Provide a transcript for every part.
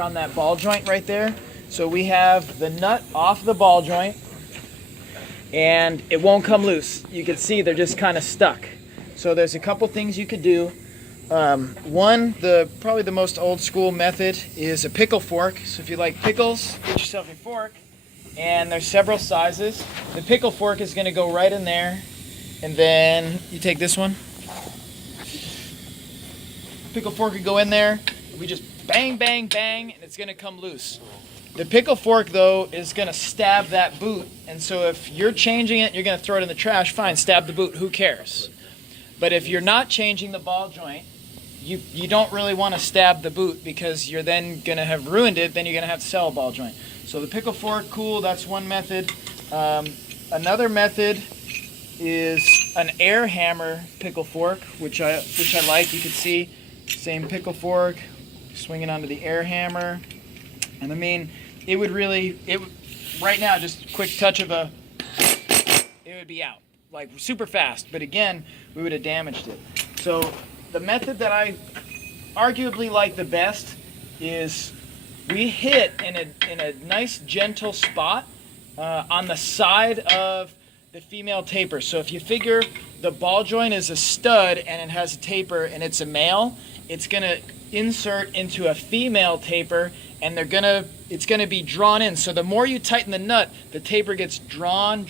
on that ball joint right there. So we have the nut off the ball joint and it won't come loose. You can see they're just kind of stuck. So there's a couple things you could do. One, probably the most old school method is a pickle fork. So if you like pickles, get yourself a fork. And there's several sizes. The pickle fork is going to go right in there. And then you take this one. Pickle fork would go in there. We just bang, bang, bang, and it's going to come loose. The pickle fork, though, is going to stab that boot. And so if you're changing it, you're going to throw it in the trash, fine, stab the boot, who cares? But if you're not changing the ball joint, you don't really want to stab the boot because you're then going to have ruined it, then you're going to have to sell a ball joint. So the pickle fork, cool, that's one method. Another method is an air hammer pickle fork, which I like. You can see, same pickle fork, swinging onto the air hammer. And I mean, it would right now, just a quick touch of it would be out, like super fast. But again, we would have damaged it. So the method that I arguably like the best is we hit in a nice gentle spot on the side of the female taper. So if you figure the ball joint is a stud and it has a taper and it's a male, it's gonna insert into a female taper and it's gonna be drawn in. So the more you tighten the nut, the taper gets drawn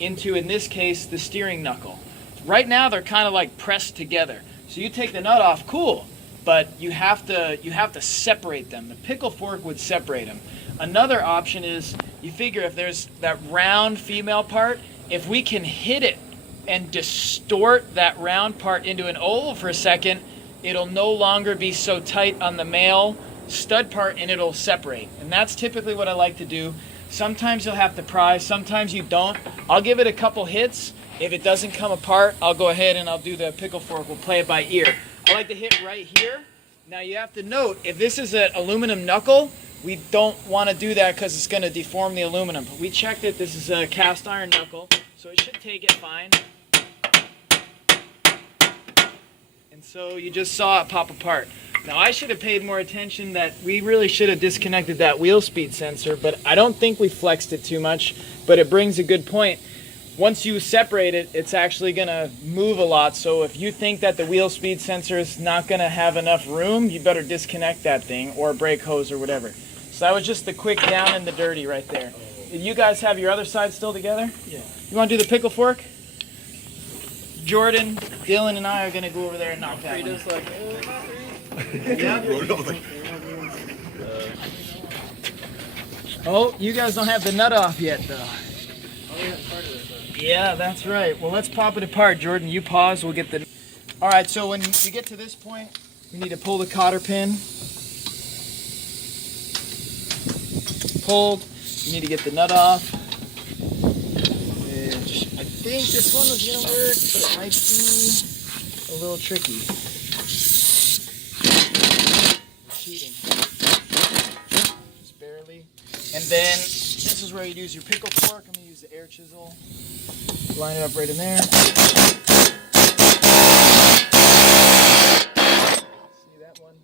into, in this case, the steering knuckle. Right now they're kind of like pressed together. So you take the nut off, cool, but you have to separate them. The pickle fork would separate them. Another option is you figure if there's that round female part, if we can hit it and distort that round part into an oval for a second, it'll no longer be so tight on the male stud part and it'll separate. And that's typically what I like to do. Sometimes you'll have to pry, sometimes you don't. I'll give it a couple hits. If it doesn't come apart, I'll go ahead and I'll do the pickle fork. We'll play it by ear. I like to hit right here. Now you have to note, if this is an aluminum knuckle, we don't want to do that because it's going to deform the aluminum. But we checked it. This is a cast iron knuckle, so it should take it fine. And so you just saw it pop apart. Now I should have paid more attention that we really should have disconnected that wheel speed sensor, but I don't think we flexed it too much, but it brings a good point. Once you separate it, it's actually going to move a lot. So if you think that the wheel speed sensor is not going to have enough room, you better disconnect that thing or a brake hose or whatever. So that was just the quick down and the dirty right there. Did you guys have your other side still together? Yeah. You want to do the pickle fork? Jordan, Dylan, and I are going to go over there and knock that one. Oh, you guys don't have the nut off yet, though. Yeah, that's right. Well, let's pop it apart. Jordan, you pause. We'll get the... All right, so when you get to this point, we need to pull the cotter pin. Pulled. You need to get the nut off. Which I think this one was going to work, but it might be a little tricky. Cheating. Just barely. And then this is where you use your pickle fork. I'm going to use the air chisel. Line it up right in there. See that one?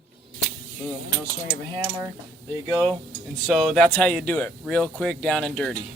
Boom. No swing of a hammer. There you go. And so that's how you do it. Real quick, down and dirty.